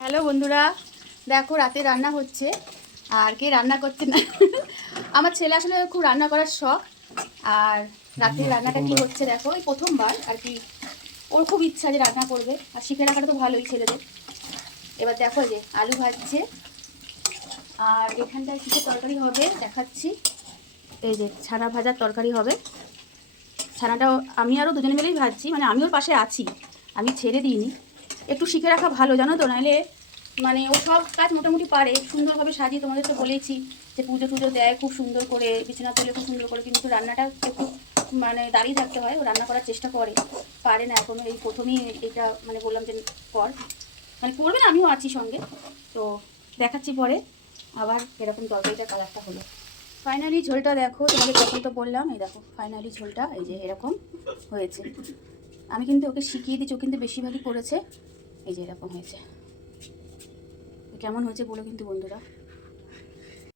Hello বন্ধুরা, দেখো রাতে রান্না হচ্ছে। আর কে রান্না করছে না আমার ছেলে আসলে খুব রান্না করার শখ। আর রাতে রান্নাটা কি হচ্ছে দেখো, এই প্রথমবার আর কি। ওর খুব ইচ্ছা যে রান্না করবে, আর শিখে রাখাটা তো ভালোই ছেলেদের। এবার দেখো যে আলু ভাজছে, আর এখানটায় কিসের তরকারি হবে দেখাচ্ছি। এই যে ছানা ভাজার তরকারি হবে। ছানাটাও আমি আরও দুজনে মিলেই ভাজছি, মানে আমি ওর পাশে আছি, আমি ছেড়ে দিইনি। একটু শিখে রাখা ভালো জানো তো, নাহলে মানে ও সব কাজ মোটামুটি পারে সুন্দরভাবে সাজিয়ে। তোমাদের তো বলেইছি যে পুজো টুজো দেয় খুব সুন্দর করে, বিছানা তোলে খুব সুন্দর করে, কিন্তু রান্নাটা একটু মানে দাঁড়িয়ে থাকতে হয়। ও রান্না করার চেষ্টা করে, পারে না এখনও। এই প্রথমেই এটা মানে বললাম যে কর, মানে করবে না, আমিও আছি সঙ্গে। তো দেখাচ্ছি পরে আবার এরকম তরকারিটা কালারটা হলো। ফাইনালি ঝোলটা দেখো, তোমাদের তখন তো বললাম, এই দেখো ফাইনালি ঝোলটা এই যে এরকম হয়েছে। আমি কিন্তু ওকে শিখিয়ে দিচ্ছি, ও কিন্তু বেশিরভাগই করেছে। এই যে এরকম হয়েছে। কেমন হয়েছে বলো কিন্তু বন্ধুরা।